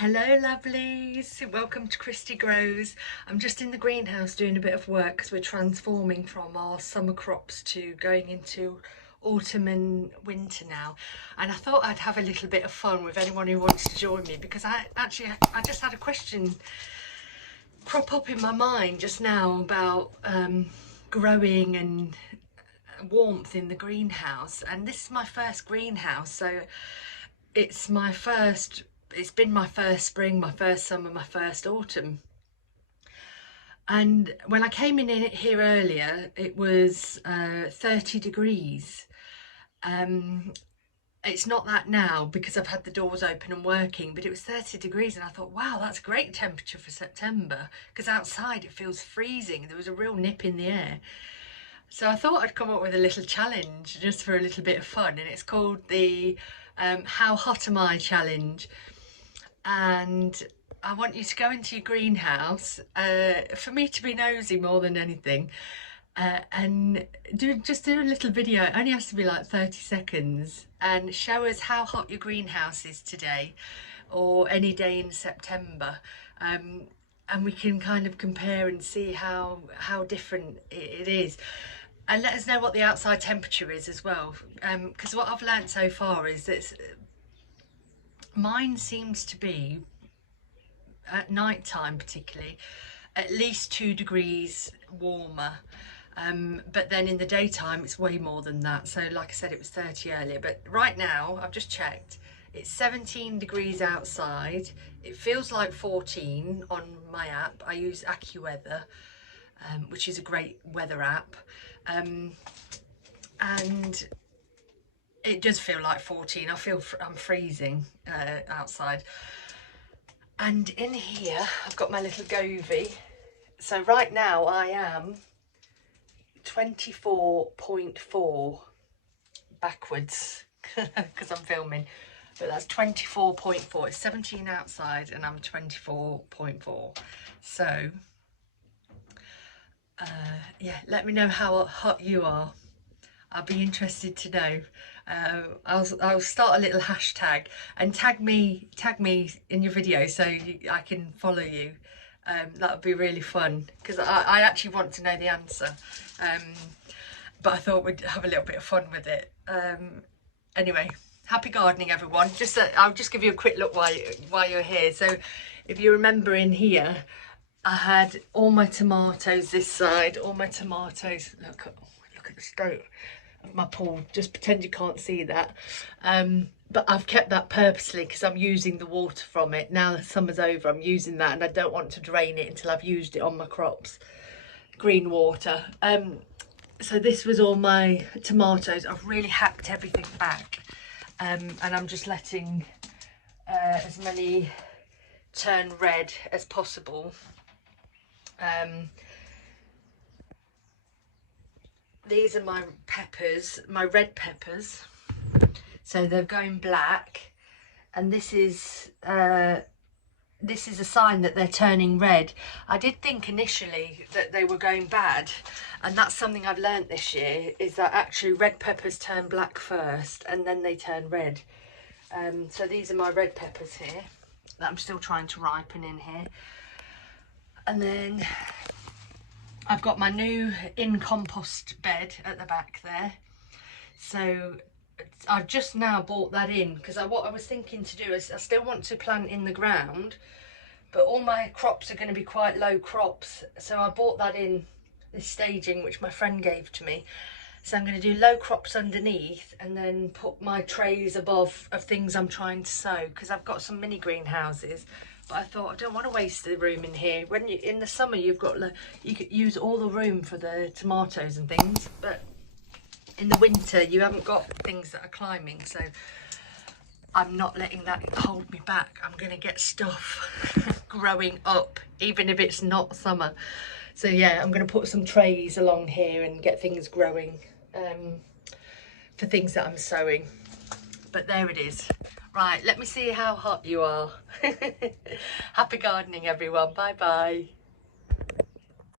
Hello lovelies, welcome to Christy Grows. I'm just in the greenhouse doing a bit of work because we're transforming from our summer crops to going into autumn and winter now, and I thought I'd have a little bit of fun with anyone who wants to join me, because I just had a question crop up in my mind just now about growing and warmth in the greenhouse. And this is my first greenhouse, so it's been my first spring, my first summer, my first autumn. And when I came in here earlier, it was 30 degrees. It's not that now because I've had the doors open and working, but it was 30 degrees, and I thought, wow, that's a great temperature for September, because outside it feels freezing. There was a real nip in the air. So I thought I'd come up with a little challenge just for a little bit of fun, and it's called the How Hot Am I challenge. And I want you to go into your greenhouse, for me to be nosy more than anything, and just do a little video. It only has to be like 30 seconds, and show us how hot your greenhouse is today or any day in September, and we can kind of compare and see how different it is. And let us know what the outside temperature is as well, because what I've learnt so far is that mine seems to be, at night time particularly, at least 2 degrees warmer, but then in the daytime it's way more than that. So like I said, it was 30 earlier, but right now I've just checked, it's 17 degrees outside. It feels like 14 on my app. I use AccuWeather, which is a great weather app, and it does feel like 14. I'm freezing outside. And in here I've got my little Govy. So right now I am 24.4 backwards because I'm filming, but that's 24.4. It's 17 outside and I'm 24.4. So yeah, let me know how hot you are. I'll be interested to know. I'll start a little hashtag and tag me in your video so I can follow you. That would be really fun, because I actually want to know the answer, but I thought we'd have a little bit of fun with it. Anyway, happy gardening everyone. I'll just give you a quick look while you're here. So if you remember, in here I had all my tomatoes this side, all my tomatoes. Look at the state of my pool. Just pretend you can't see that. But I've kept that purposely because I'm using the water from it. Now that summer's over, I'm using that, and I don't want to drain it until I've used it on my crops. Green water. So this was all my tomatoes. I've really hacked everything back, and I'm just letting as many turn red as possible. These are my peppers, my red peppers. So they're going black, and this is a sign that they're turning red. I did think initially that they were going bad, and that's something I've learnt this year, is that actually red peppers turn black first and then they turn red. So these are my red peppers here that I'm still trying to ripen in here. And then I've got my new in-compost bed at the back there. So I've just now bought that in, because what I was thinking to do is I still want to plant in the ground, but all my crops are going to be quite low crops. So I bought that in, this staging, which my friend gave to me. So I'm going to do low crops underneath and then put my trays above of things I'm trying to sow, because I've got some mini greenhouses. But I thought, I don't want to waste the room in here. When in the summer, you could use all the room for the tomatoes and things, but in the winter you haven't got things that are climbing. So I'm not letting that hold me back. I'm going to get stuff growing up, even if it's not summer. So yeah, I'm going to put some trays along here and get things growing for things that I'm sowing. But there it is. Right, let me see how hot you are. Happy gardening everyone. Bye bye.